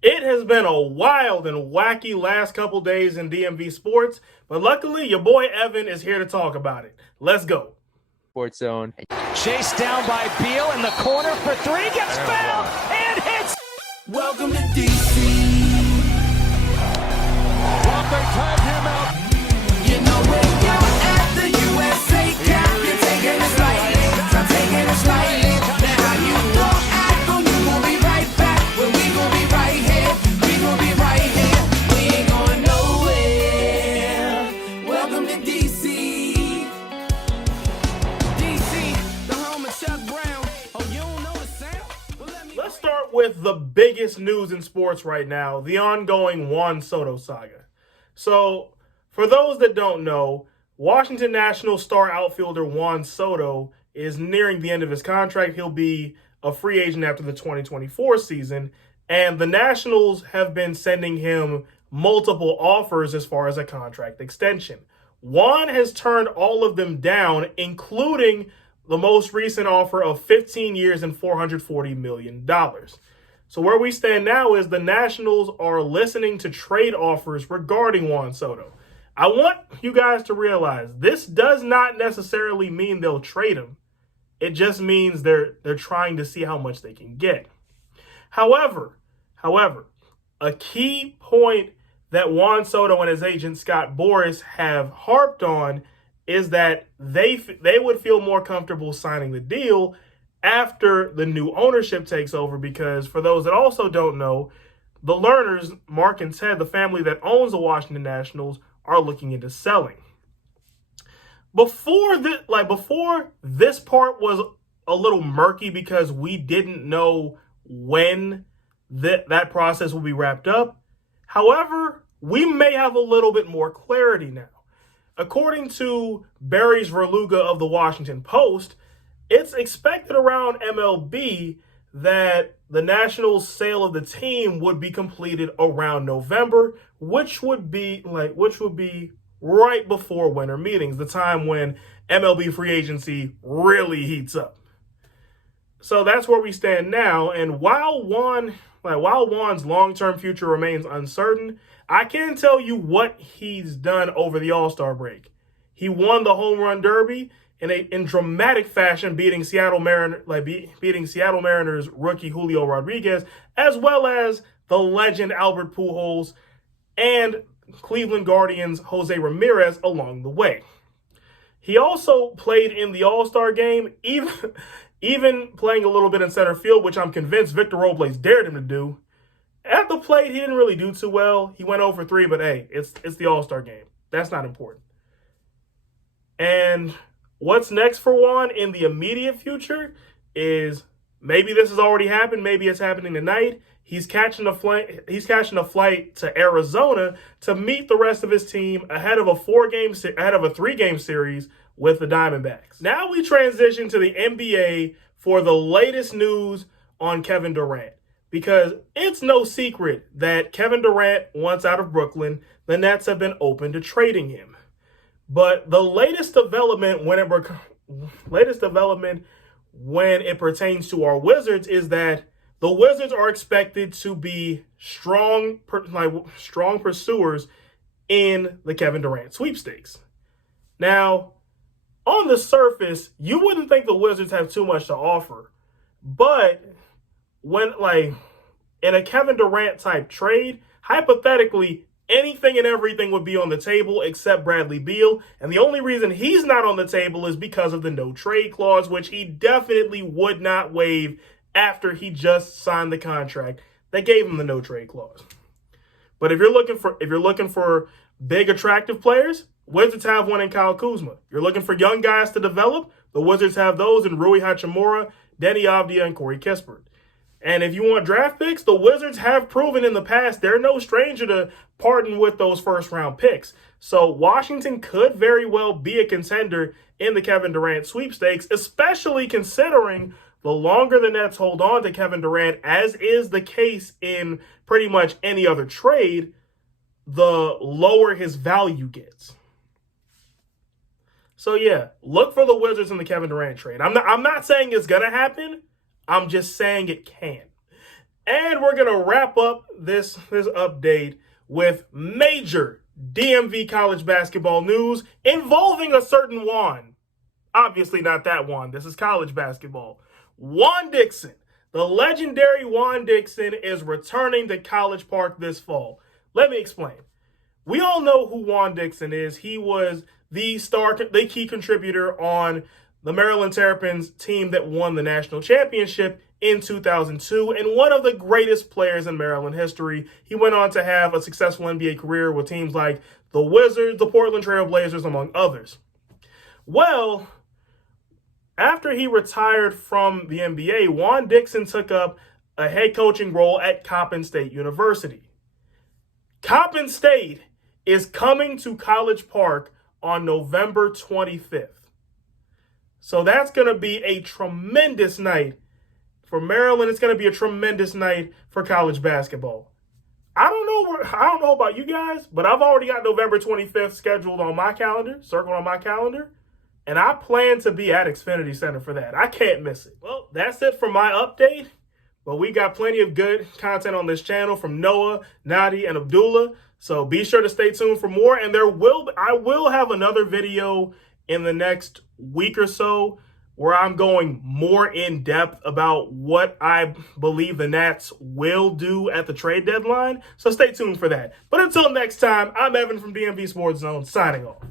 It has been a wild and wacky last couple days in DMV sports, but luckily your boy Evan is here to talk about it. Let's go. Sports Zone. Chased down by Beal in the corner for three, gets fouled and hits. Welcome to DC. Walker tied him out. You know where you're at the USA Cup. You're taking it slightly, I'm taking it slightly. Now how you gon' act on you gon' be right back. When we gon' be right here, we gon' be right here. We ain't going nowhere. Welcome to DC. DC, the home of Chuck Brown. Oh, you don't know the sound? Well, Let's start with the biggest news in sports right now, the ongoing Juan Soto saga. So, for those that don't know, Washington Nationals star outfielder Juan Soto is nearing the end of his contract. He'll be a free agent after the 2024 season, and the Nationals have been sending him multiple offers as far as a contract extension. Juan has turned all of them down, including the most recent offer of 15 years and $440 million. So where we stand now is the Nationals are listening to trade offers regarding Juan Soto. I want you guys to realize this does not necessarily mean they'll trade him. It just means they're trying to see how much they can get. However, a key point that Juan Soto and his agent Scott Boras have harped on is that they would feel more comfortable signing the deal after the new ownership takes over, because for those that also don't know, the Lerners, Mark and Ted, the family that owns the Washington Nationals, are looking into selling. Before this part was a little murky because we didn't know when that process will be wrapped up. However, we may have a little bit more clarity now. According to Barry Verluga of the Washington Post, it's expected around MLB that the Nationals' sale of the team would be completed around November, which would be right before winter meetings, the time when MLB free agency really heats up. So that's where we stand now. And while Juan's long-term future remains uncertain, I can tell you what he's done over the All-Star break. He won the Home Run Derby in dramatic fashion, beating Seattle Mariners rookie Julio Rodriguez, as well as the legend Albert Pujols and Cleveland Guardians Jose Ramirez along the way. He also played in the All-Star game, even playing a little bit in center field, which I'm convinced Victor Robles dared him to do. At the plate, he didn't really do too well. He went 0 for 3, but hey, it's the All-Star game. That's not important. And what's next for Juan in the immediate future is maybe this has already happened. Maybe it's happening tonight. He's catching a flight to Arizona to meet the rest of his team ahead of a 3-game series with the Diamondbacks. Now we transition to the NBA for the latest news on Kevin Durant, because it's no secret that Kevin Durant wants out of Brooklyn. The Nets have been open to trading him. But the latest development when it pertains to our Wizards is that the Wizards are expected to be strong pursuers in the Kevin Durant sweepstakes. Now, on the surface, you wouldn't think the Wizards have too much to offer, but when in a Kevin Durant type trade, hypothetically, anything and everything would be on the table except Bradley Beal. And the only reason he's not on the table is because of the no trade clause, which he definitely would not waive after he just signed the contract that gave him the no trade clause. But if you're looking for big attractive players, Wizards have one in Kyle Kuzma. You're looking for young guys to develop, the Wizards have those in Rui Hachimura, Denny Avdia, and Corey Kispert. And if you want draft picks, the Wizards have proven in the past they're no stranger to parting with those first-round picks. So Washington could very well be a contender in the Kevin Durant sweepstakes, especially considering the longer the Nets hold on to Kevin Durant, as is the case in pretty much any other trade, the lower his value gets. So yeah, look for the Wizards in the Kevin Durant trade. I'm not saying it's going to happen. I'm just saying it can. And we're going to wrap up this update with major DMV college basketball news involving a certain Juan. Obviously not that Juan. This is college basketball. Juan Dixon, the legendary Juan Dixon, is returning to College Park this fall. Let me explain. We all know who Juan Dixon is. He was the key contributor on the Maryland Terrapins team that won the national championship in 2002 and one of the greatest players in Maryland history. He went on to have a successful NBA career with teams like the Wizards, the Portland Trail Blazers, among others. Well, after he retired from the NBA, Juan Dixon took up a head coaching role at Coppin State University. Coppin State is coming to College Park on November 25th. So that's going to be a tremendous night for Maryland. It's going to be a tremendous night for college basketball. I don't know about you guys, but I've already got November 25th scheduled on my calendar, circled on my calendar, and I plan to be at Xfinity Center for that. I can't miss it. Well, that's it for my update. But we got plenty of good content on this channel from Noah, Nadi, and Abdullah. So be sure to stay tuned for more. And I will have another video in the next week or so where I'm going more in depth about what I believe the Nats will do at the trade deadline. So stay tuned for that. But until next time, I'm Evan from DMV Sports Zone signing off.